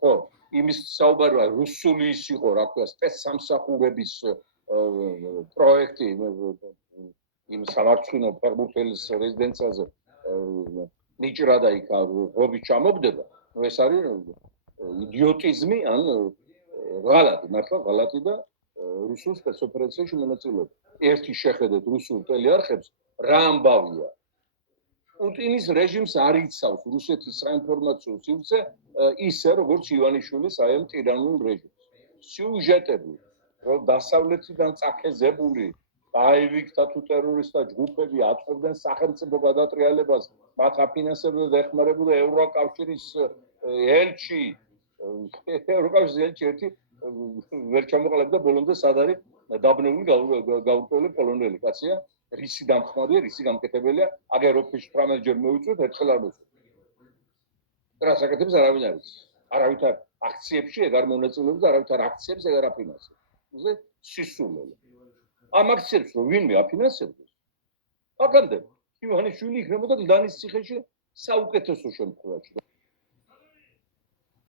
ხო, იმის საუბარია რუსული ის იყო, რა ქვია, სპეცსამსახურების პროექტი იმ სამარცხვინო ფეხბურთელის რეზიდენციაზე ნიჭრა და იქ ღობის ჩამოგდება. ეს არის იდიოტიზმი ან ღალატი, მართლა ღალატი და რუსულ სპეცოპერაციაში მონაწილეობა. ერთი შეხედეთ რუსულ ტელეარხებს, რა ამბავია. პუტინის რეჟიმს არ იცავს რუსეთის საინფორმაციო სივრცე ისე, როგორც ივანიშვილის აი ამ ტირანულ რეჟიმს. სიუჟეტები, რომ დასავლეთიდან წაქეზებული დაივიქთა თუ ტერორისტთა ჯგუფები აწყვებდნენ სახელმწიფო გადატრიალებას, მათ აფინანსებდა და ეხმარებოდა ევროკავშირის ელჩი, ევროკავშირის ელჩი ერთი ვერ ჩამოყალიბდა ბოლომდე სად არის დაბნეული გაურკვეველი პოლონელი კაცია, რისი დამხმარია, რისი გამკეთებელია, აგ ევროპაში 18-ჯერ მოვიწვევთ, ერთხელ არ მოვიწვევთ. რა საკეთებს არავინ არ იცის. არავითარ აქციებში ეგ არ მონაწილეობს და არავითარ აქციებს ეგ არ აფინანსებს. זה სისულელე. ამ აქციებს რომ ვინმე აფინანსებდეს, აქამდე ივანიშვილი იქნებოდა გლანის ციხეში საუკეთესო შემთხვევაში.